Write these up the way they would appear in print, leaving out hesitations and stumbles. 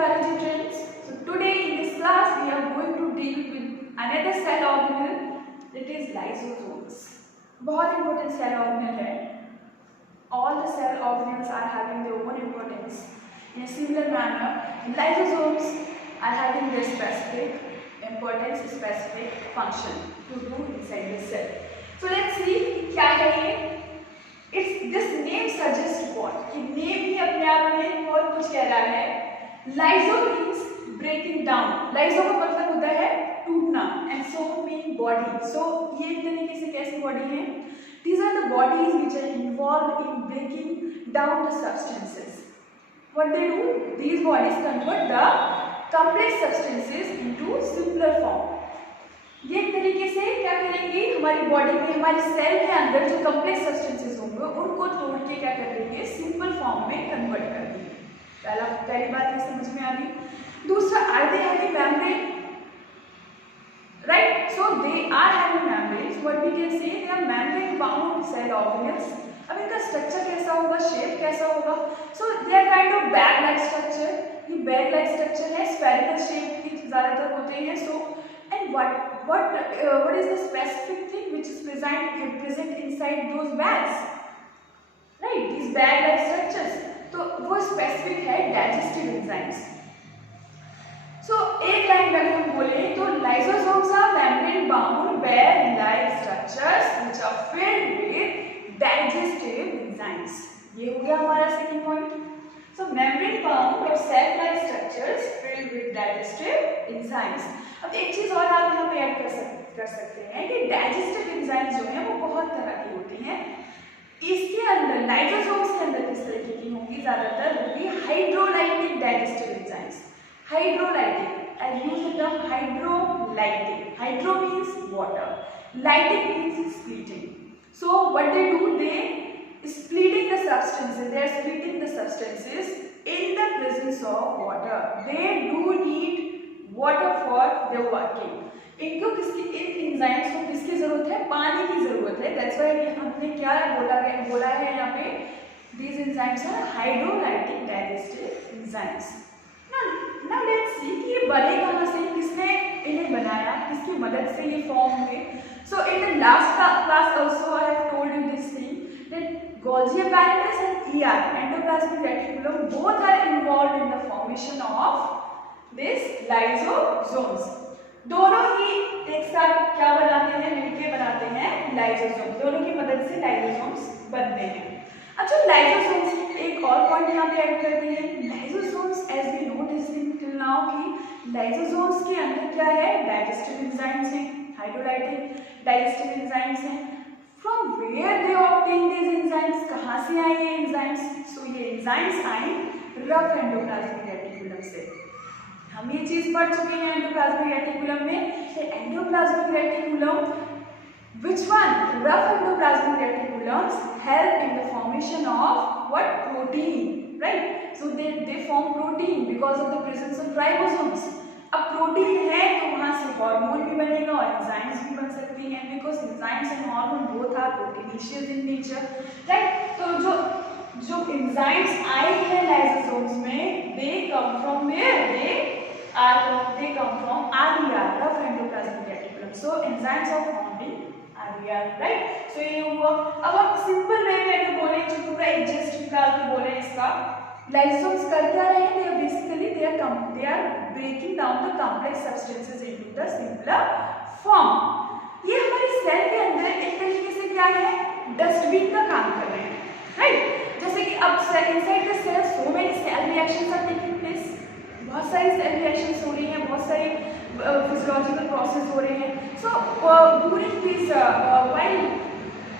biology friends. So today in this class we are going to deal with another cell organelle that is lysosomes. बहुत important cell organelle है. All the cell organelles are having their own importance. In a similar manner, lysosomes are having their specific importance, specific function to do inside the cell. So let's see क्या है ये. This name suggests what? कि name ही अपने आप में बहुत कुछ कह रहा है. Lyso means breaking down. Lyso का मतलब होता है टूटना, and so mean body. So ये एक तरीके से कैसी body है? These are the bodies which are involved in breaking down the substances. What they do? These bodies convert the complex substances into simpler form. ये एक तरीके से क्या करेंगे, हमारी बॉडी में, हमारी सेल के अंदर जो कॉम्प्लेक्स सब्सटेंसेस होंगे उनको तोड़ के क्या कर देंगे, सिंपल फॉर्म में कन्वर्ट कर देंगे. पहली बात ये समझ में आ रही. दूसरा, are they having membrane, right? So they are having membranes. What we can say they are membrane bound cell organelles. अब इनका स्ट्रक्चर कैसा होगा, शेप कैसा होगा? So they are kind of bag like structure. ये बैग लाइक स्ट्रक्चर है, spherical shape की ज्यादातर होते हैं. सो and what is the specific thing which is present inside those bags, right? These bag like structures, तो वो specific है digestive enzymes. So एक लाइन में अगर हम बोले तो lysosomes are membrane bound bag like structures which are filled with digestive enzymes. ये हो गया हमारा second point. So membrane bound or cell like structures filled with digestive enzymes. अब एक चीज और आप यहाँ पे ऐड कर सकते हैं कि डाइजेस्टिव एंजाइम्स जो हैं वो बहुत तरह की होती हैं. इसके अंदर लाइसोसोम्स के अंदर किस तरीके की होंगी, ज्यादातर होगी hydrolytic digestive enzymes. Hydrolytic, I use the term hydrolytic. Hydro means water, lytic means splitting. So what they do, they splitting the substances, they are splitting the substances in the presence of water. They do need water for their working. इनको किसकी, इन enzymes को किसकी जरूरत है, पानी की जरूरत है. That's why हमने क्या बोला है यहाँ पे, these enzymes are hydrolytic digestive enzymes. Now let's see कि ये बने कहाँ से, किसने इन्हें बनाया, किसकी मदद से ये फॉर्म हुए. So in the last class also I have told you this thing that Golgi apparatus and ER, endoplasmic reticulum, both are involved in the formation of this lysosomes. दोनों ही एक साथ क्या बनाते हैं, मिलके बनाते हैं लाइसोसोम. दोनों की मदद से लाइसोसोम्स बनते हैं. अच्छा, लाइसोसोम्स एक और पॉइंट यहाँ पे ऐड करते हैं. Lysosomes as we know this thing till now कि लाइसोसोम्स के अंदर क्या है, डाइजेस्टिव एंजाइम्स हैं, हाइड्रोलाइटिक डाइजेस्टिव एंजाइम्स हैं. From where they obtain these enzymes, कहाँ से आए ये enzymes? So ये enzymes आए rough endoplasmic reticulum से. हम ये चीज पढ़ चुके हैं एंडोप्लाज्मिक रेटिकुलम में. Endoplasmic reticulum, which one? Rough endoplasmic reticulums help in the formation of what? Protein, right? So they form protein because of the presence of ribosomes. अब प्रोटीन है तो वहाँ से हार्मोन भी बनेगा और एंजाइम्स भी बन सकती हैं, because enzymes and hormone both are proteinaceous in nature, right? तो जो एंजाइम्स आए हैं लाइसोसोम्स में, they come from where, they come from RER, rough endoplasmic reticulum. So enzymes are found in RER, right? So ये हुआ. अब हम simple way में अगर बोले, जो पूरा एक जेस्ट निकाल के बोले इसका, lysosomes कर क्या रहे हैं? They are breaking down the complex substances into the simpler form. ये हमारी सेल के अंदर एक तरीके से क्या है, डस्टबिन का काम कर रहे हैं, राइट? जैसे कि अब inside the cell so many cell reactions are taking place. बहुत सारी सेल रिएक्शंस हो रही हैं, बहुत सारी फिजियोलॉजिकल प्रोसेस हो रहे हैं. सो during this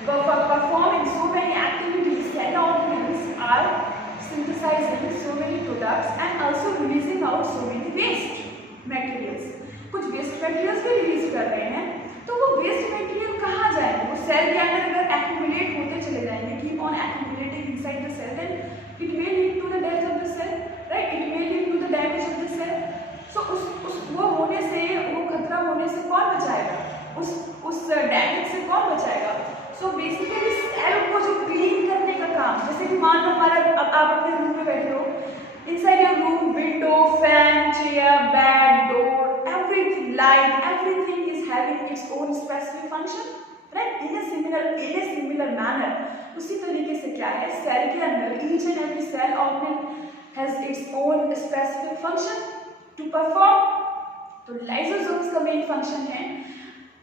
while performing so many activities, cell organelles are synthesizing so many products and also releasing out so many waste materials. कुछ waste materials भी रिलीज कर रहे हैं. तो वो waste material कहाँ जाएंगे? वो सेल के अंदर अगर accumulate होते चले जाएंगे, keep on accumulating inside the cell, then it may lead to the death of the cell, right? It may lead to the damage of the cell. So वो होने से, वो खतरा होने से कौन बचाएगा? उस डैमेज से कौन बचाएगा? So basically सेल को जो क्लीन करने का काम, जैसे कि मान लो हमारा, अब आप अपने रूम में बैठे हो, inside your room window, fan its own specific function, right? In a similar manner, उसी तरीके से क्या है, सेल के अंदर each and every cell organelle has its own specific function to perform. तो lysosomes का main function है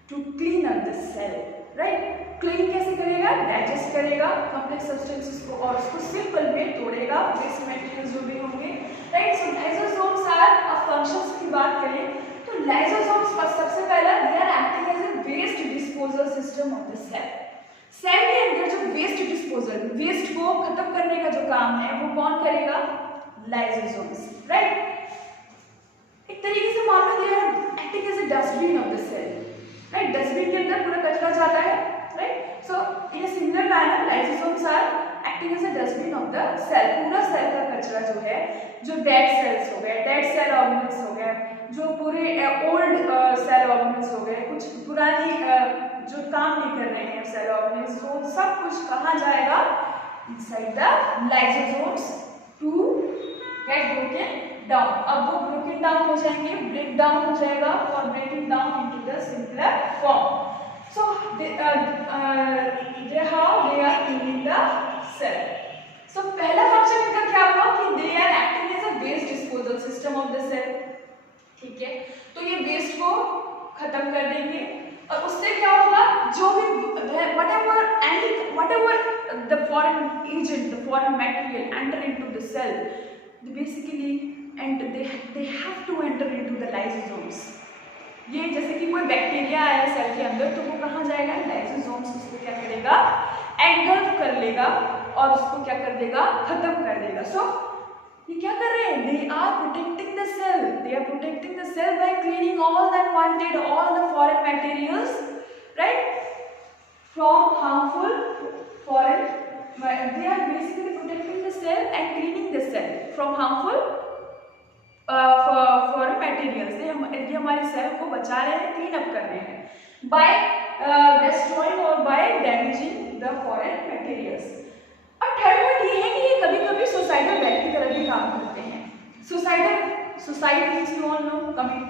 to clean up the cell, right? Clean कैसे करेगा, डाइजेस्ट करेगा कॉम्प्लेक्स सब्सटेंसेस को और उसको सिंपल में तोड़ेगा, वेस्ट मटेरियल्स जो भी होंगे, right? So lysosomes are functions की बात करें तो लाइसोसोम्स सबसे पहला they are acting as a waste disposal system of the cell. Cell के अंदर जो वेस्ट डिस्पोजल, वेस्ट को खत्म करने का जो काम है वो कौन करेगा, लाइसोसोम्स, राइट? एक तरीके से मान लो they are acting as a dustbin of the cell, right? Dustbin के अंदर पूरा कचरा जाता है, right? So in a similar manner lysosomes are acting as a dustbin of the cell. पूरा सेल का कचरा जो है, जो डेड सेल्स हो गए, डेड सेल ऑर्गेनेल्स हो गए, जो पूरे ओल्ड सेल ऑर्गेनेल्स हो गए, कुछ पुरानी जो काम नहीं कर रहे हैं सेल ऑर्गेनेल्स, वो सब कुछ कहाँ जाएगा, inside the lysosomes to get broken down. अब वो ब्रोकन डाउन हो जाएंगे, ब्रेक डाउन हो जाएगा और breaking down into the simpler form. So how they are cleaning the cell. So पहला फंक्शन इनका क्या हुआ कि they are acting as a waste disposal system of the cell, ठीक है? तो ये वेस्ट को खत्म कर देंगे और उससे क्या होगा, जो भी whatever the foreign agent, the foreign material enter into the cell, they basically and they have to enter into the lysosomes. ये जैसे कि कोई बैक्टीरिया आया सेल के अंदर तो वो कहाँ जाएगा, लाइसोसोम्स उसको क्या करेगा, एंगल्फ कर लेगा और उसको क्या कर देगा, खत्म कर देगा। सो ये क्या कर रहे हैं, they are protecting the cell, they are protecting the cell by cleaning all the unwanted, all the foreign materials, right, from harmful foreign, they are basically protecting the cell and cleaning the cell from harmful foreign materials. ये हमारे cell को बचा रहे हैं, clean up कर रहे हैं by destroying और by damaging the foreign materials. अब थर्ड पॉइंट ये है कि ये कभी-कभी सुसाइडल बैग की तरह भी काम करते हैं। Suicide means you all know, commit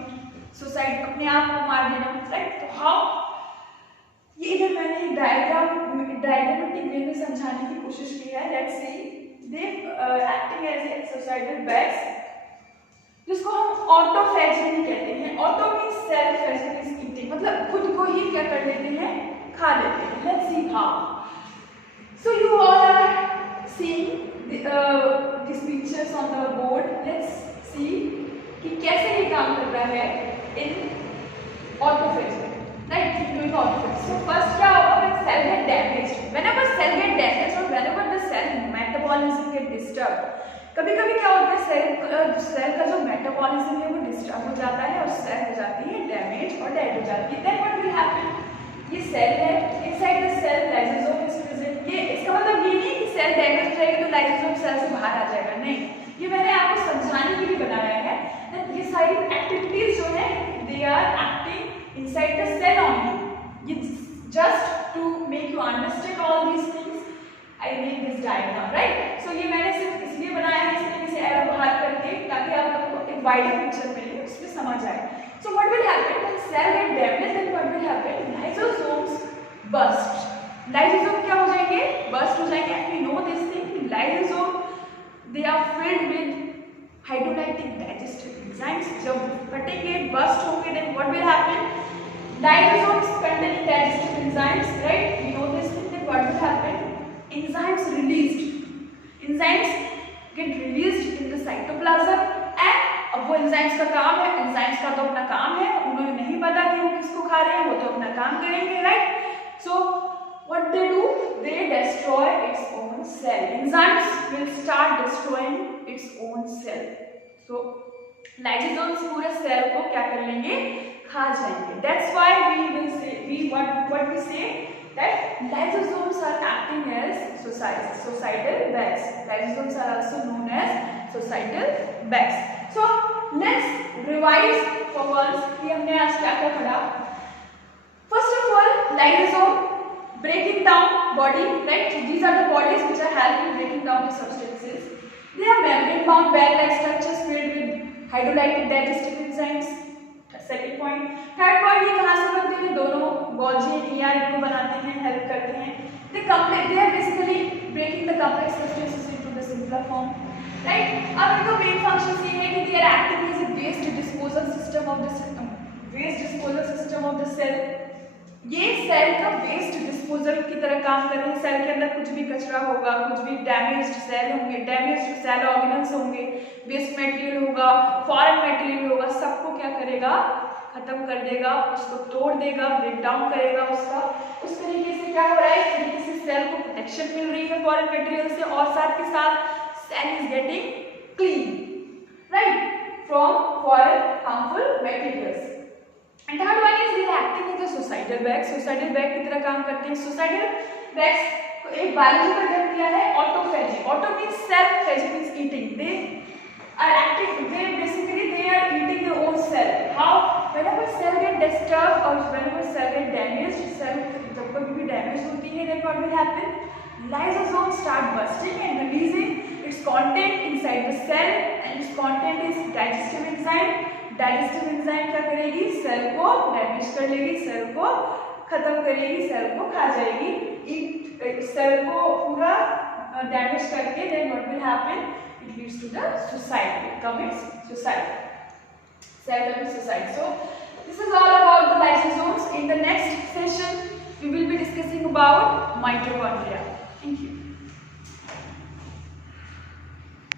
suicide, अपने आप को मार देना, राइट? तो हाउ, ये इधर मैंने एक डायग्रामेटिक वे में समझाने की कोशिश की है। Let's see they acting as a suicidal bags, जिसको हम ऑटोफेजी कहते हैं। Auto means self phagic eating, मतलब खुद को ही क्या कर लेते हैं, खा लेते हैं। Let's see how. So you all are seeing this pictures on the board. Let's see कि कैसे ये काम कर रहा है in autophagy, right? Doing autophagy. So first क्या होगा, when cell get damaged, whenever cell get damaged और whenever the cell metabolism get disturb, कभी-कभी क्या होता है, सेल का जो मेटाबॉलिज्म है वो डिस्टर्ब हो जाता है और सेल हो जाती है डैमेज और डेड हो जाती है। देन व्हाट विल हैपन, ये सेल है, inside the cell lysosome is present. ये इसका मतलब ये नहीं कि सेल डैमेज हो जाएगा तो लाइसोसोम सेल से बाहर आ जाएगा, नहीं, ये मैंने आपको समझाने के लिए बनाया है। दैट ये सारी एक्टिविटीज जो है they are acting inside the cell only. ये just to make you understand all these things I made this diagram, right? So ये मैंने सिर्फ इसलिए बनाया है, इस तरीके से एरो बाहर करके, ताकि आप लोगों को एक वाइडर पिक्चर मिले, उसमें समझ आए। So what will happen when cell get damaged? Then what will happen? Lysosomes burst. Lysosome क्या हो जाएंगे? Burst हो जाएंगे। And we know this thing, lysosome they are filled with hydrolytic digestive enzymes. जब फटेंगे, burst होंगे, then what will happen? Lysosomes containing digestive enzymes, right? We know this thing. Then what will happen? Enzymes get released in the cytoplasm and अब वो enzymes का काम है, enzymes का तो अपना काम है, उन्हें नहीं पता कि वो किसको खा रहे हैं, वो तो अपना काम करेंगे, right? So what they do, they destroy its own cell. Enzymes will start destroying its own cell. So lysosomes पूरे सेल को क्या कर लेंगे, खा जाएंगे। That's why we will say what we say that lysosomes are acting as suicidal bags. Lysosomes are also known as suicidal bags. So let's revise for once कि हमने आज क्या क्या पढ़ा। First of all, lysosome breaking down body, right? So these are the bodies which are helping breaking down the substances. They are membrane bound bag-like structures filled with hydrolytic digestive enzymes. Second point. Third point ये कहाँ से बनते हैं, दोनों Golgi and ER इनको बनाते हैं, help करते हैं। They are basically breaking the complex substances into the simpler form, right. अब इनका मेन फंक्शन ये है कि they are acting as a waste disposal system of the cell. ये सेल का वेस्ट डिस्पोजल की तरह काम कर रहे हैं। सेल के अंदर कुछ भी कचरा होगा, कुछ भी डैमेज्ड सेल होंगे, डैमेज्ड सेल ऑर्गेनल्स होंगे, वेस्ट मटेरियल होगा, फॉरेन मटेरियल होगा, सबको क्या करेगा, खत्म कर देगा, उसको तोड़ देगा, ब्रेक डाउन करेगा उसका। उस तरीके से क्या हो रहा है, इस तरीके से सेल को प्रोटेक्शन मिल रही है फॉरेन मटेरियल से, और साथ के साथ cell is getting clean, right, from foreign harmful materials. And third one is they are acting as a suicidal bag. Suicidal bag की तरह काम करते हैं। सुसाइडल बैग्स को एक बायोलॉजी पर जन्म दिया है, autophagy. Auto means self, phagy means eating. They are active, they are eating their own cell. How? Whenever cell get disturbed or whenever cell get damaged, cell जब कभी भी damage होती है, then what will happen? Lysosomes start bursting and releasing its content inside the cell, and its content is digestive enzyme. Digestive enzyme क्या करेगी, cell को damage कर लेगी, सेल को खत्म करेगी, सेल को खा जाएगी। सेल को पूरा डैमेज करके then what will happen? It leads to the suicide. It commits suicide. Cell commits suicide. So this is all about the lysosomes. In the next session, we will be discussing about mitochondria. Thank you.